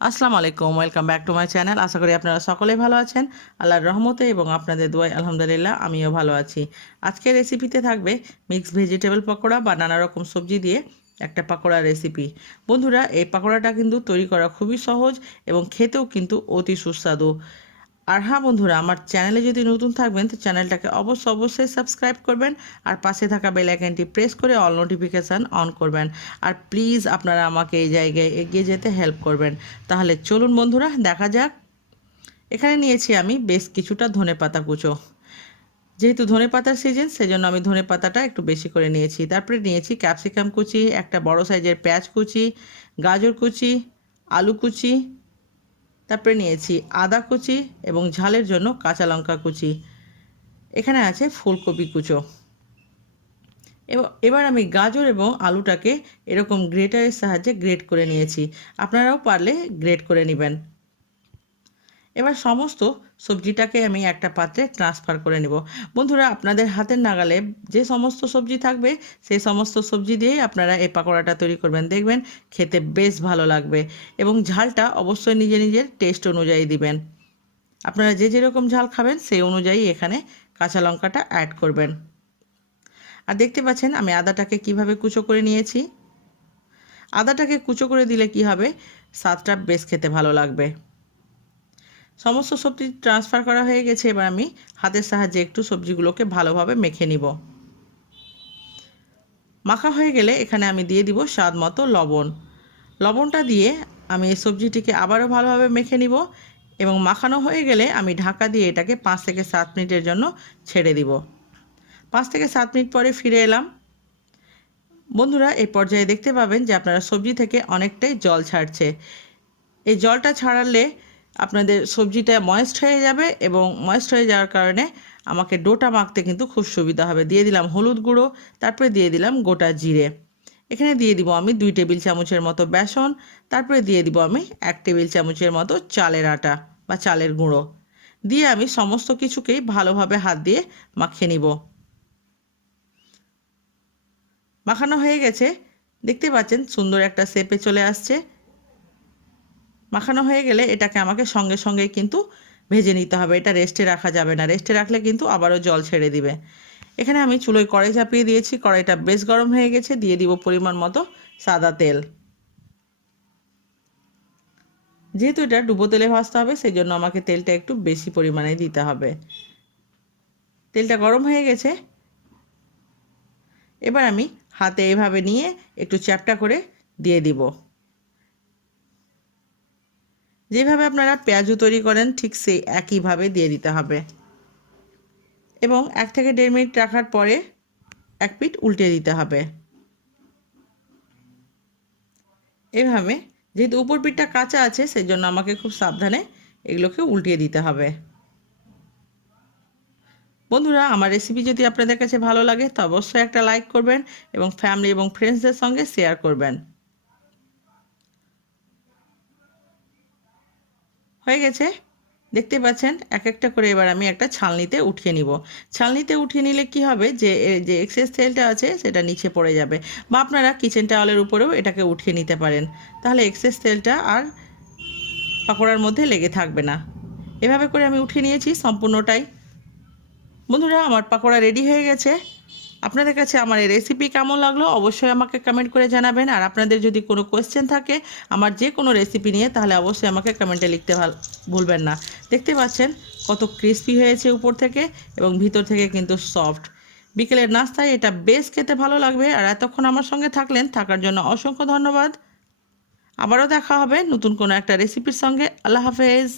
আসসালামু আলাইকুম, welcome back to my channel. আশা করি আপনারা সকলেই ভালো আছেন আল্লাহর রহমতে এবং আপনাদের দোয়ায় আলহামদুলিল্লাহ আমিও ভালো আছি। আজকের রেসিপিতে থাকবে মিক্স ভেজিটেবল পকোড়া বা নানা রকম সবজি দিয়ে একটা পাকোড়া রেসিপি। বন্ধুরা, এই পাকোড়াটা কিন্তু তৈরি করা খুবই সহজ এবং খেতেও কিন্তু অতি সুস্বাদু। আর হ্যাঁ বন্ধুরা, আমার চ্যানেলে যদি নতুন থাকবেন তো চ্যানেলটাকে অবশ্যই সাবস্ক্রাইব করবেন আর পাশে থাকা বেল আইকনটি প্রেস করে অল নোটিফিকেশান অন করবেন। আর প্লিজ আপনারা আমাকে এই জায়গায় এগিয়ে যেতে হেল্প করবেন। তাহলে চলুন বন্ধুরা, দেখা যাক। এখানে নিয়েছি আমি বেশ কিছুটা ধনেপাতা কুচো। যেহেতু ধনেপাতার সিজন, সেজন্য আমি ধনেপাতাটা একটু বেশি করে নিয়েছি। তারপরে নিয়েছি ক্যাপসিকাম কুচি, একটা বড় সাইজের পেঁয়াজ কুচি, গাজর কুচি, আলু কুচি, তারপরে নিয়েছি আদা কুচি এবং ঝালের জন্য কাঁচা লঙ্কা কুচি। এখানে আছে ফুলকপি কুচো। এবার আমি গাজর এবং আলুটাকে এরকম গ্রেটারের সাহায্যে গ্রেট করে নিয়েছি। আপনারাও পারলে গ্রেট করে নেবেন। এবার সমস্ত সবজিটাকে আমি একটা পাত্রে ট্রান্সফার করে নেব। বন্ধুরা, আপনাদের হাতের নাগালে যে সমস্ত সবজি থাকবে সেই সমস্ত সবজি দিয়েই আপনারা এই পাকোড়াটা তৈরি করবেন। দেখবেন খেতে বেশ ভালো লাগবে এবং ঝালটা অবশ্যই নিজের টেস্ট অনুযায়ী দিবেন। আপনারা যে যেরকম ঝাল খাবেন সেই অনুযায়ী এখানে কাঁচা লঙ্কাটা অ্যাড করবেন। আর দেখতে পাচ্ছেন আমি আদাটাকে কিভাবে কুচো করে নিয়েছি। আদাটাকে কুচো করে দিলে কি হবে, স্বাদটা বেশ খেতে ভালো লাগবে। সমস্ত সবজি ট্রান্সফার করা হয়ে গেছে। এবার আমি হাতের সাহায্যে একটু সবজিগুলোকে ভালোভাবে মেখে নিব। মাখা হয়ে গেলে এখানে আমি দিয়ে দিব স্বাদ মতো লবণ। লবণটা দিয়ে আমি এই সবজিটিকে আবারও ভালোভাবে মেখে নিব এবং মাখানো হয়ে গেলে আমি ঢাকা দিয়ে এটাকে 5 থেকে 7 মিনিটের জন্য ছেড়ে দিব। 5 থেকে 7 মিনিট পরে ফিরে এলাম। বন্ধুরা, এই পর্যায়ে দেখতে পাবেন যে আপনারা সবজি থেকে অনেকটাই জল ছাড়ছে। এই জলটা ছাড়ালে আপনাদের সবজিটা ময়েস্ট হয়ে যাবে এবং ময়েস্ট হয়ে যাওয়ার কারণে আমাকে ডোটা মাখতে কিন্তু খুব সুবিধা হবে। দিয়ে দিলাম হলুদ গুঁড়ো, তারপরে দিয়ে দিলাম গোটা জিরে। এখানে দিয়ে দিব আমি 2 টেবিল চামচের মতো বেসন, তারপরে দিয়ে দিব আমি 1 টেবিল চামচের মতো চালের আটা বা চালের গুঁড়ো। দিয়ে আমি সমস্ত কিছুকেই ভালোভাবে হাত দিয়ে মাখিয়ে নিব। মাখানো হয়ে গেছে, দেখতে পাচ্ছেন সুন্দর একটা শেপে চলে আসছে। মাখানো হয়ে গেলে এটাকে আমাকে সঙ্গে কিন্তু ভেজে নিতে হবে। এটা রেস্টে রাখা যাবে না, রেস্টে রাখলে কিন্তু আবারও জল ছেড়ে দিবে। এখানে আমি চুলোয় কড়াই চাপিয়ে দিয়েছি, কড়াইটা বেশ গরম হয়ে গেছে। দিয়ে দিব পরিমাণ মতো সাদা তেল। যেহেতু এটা ডুবো তেলে ভাজতে হবে সেই জন্য আমাকে তেলটা একটু বেশি পরিমাণে দিতে হবে। তেলটা গরম হয়ে গেছে। এবার আমি হাতে এভাবে নিয়ে একটু চ্যাপটা করে দিয়ে দিব। যেভাবে আপনারা পেঁয়াজু তৈরি করেন ঠিক সেই একইভাবে দিয়ে দিতে হবে এবং 1 থেকে 1.5 মিনিট রাখার পরে এক পিঠ উল্টে দিতে হবে। এভাবে, যেহেতু উপর পিঠটা কাঁচা আছে সেই জন্য আমাকে খুব সাবধানে এগুলোকে উল্টিয়ে দিতে হবে। বন্ধুরা, আমার রেসিপি যদি আপনাদের কাছে ভালো লাগে তো অবশ্যই একটা লাইক করবেন এবং ফ্যামিলি এবং ফ্রেন্ডসদের সঙ্গে শেয়ার করবেন। হয়ে গেছে, দেখতে পাচ্ছেন এক একটা করে। এবার আমি একটা ছালনিতে উঠিয়ে নিব। ছালনিতে উঠিয়ে নিলে কি হবে যে যে এক্সেস তেলটা আছে সেটা নিচে পড়ে যাবে, বা আপনারা কিচেন টাওয়ালের উপরেও এটাকে উঠিয়ে নিতে পারেন। তাহলে এক্সেস তেলটা আর পাকোড়ার মধ্যে লেগে থাকবে না। এভাবে করে আমি উঠিয়ে নিয়েছি সম্পূর্ণটাই। বন্ধুরা, আমার পাকোড়া রেডি হয়ে গেছে। আপনাদের কাছে আমার এই রেসিপি কেমন লাগলো অবশ্যই আমাকে কমেন্ট করে জানাবেন। আর আপনাদের যদি কোনো কোয়েশ্চেন থাকে আমার যে কোনো রেসিপি নিয়ে, তাহলে অবশ্যই আমাকে কমেন্টে লিখতে ভুলবেন না। দেখতে পাচ্ছেন কত ক্রিস্পি হয়েছে উপর থেকে এবং ভিতর থেকে কিন্তু সফট। বিকেলের নাস্তায় এটা বেশ খেতে ভালো লাগবে। আর এতক্ষণ আমার সঙ্গে থাকার জন্য অসংখ্য ধন্যবাদ। আবারও দেখা হবে নতুন কোনো একটা রেসিপির সঙ্গে। আল্লাহ হাফেজ।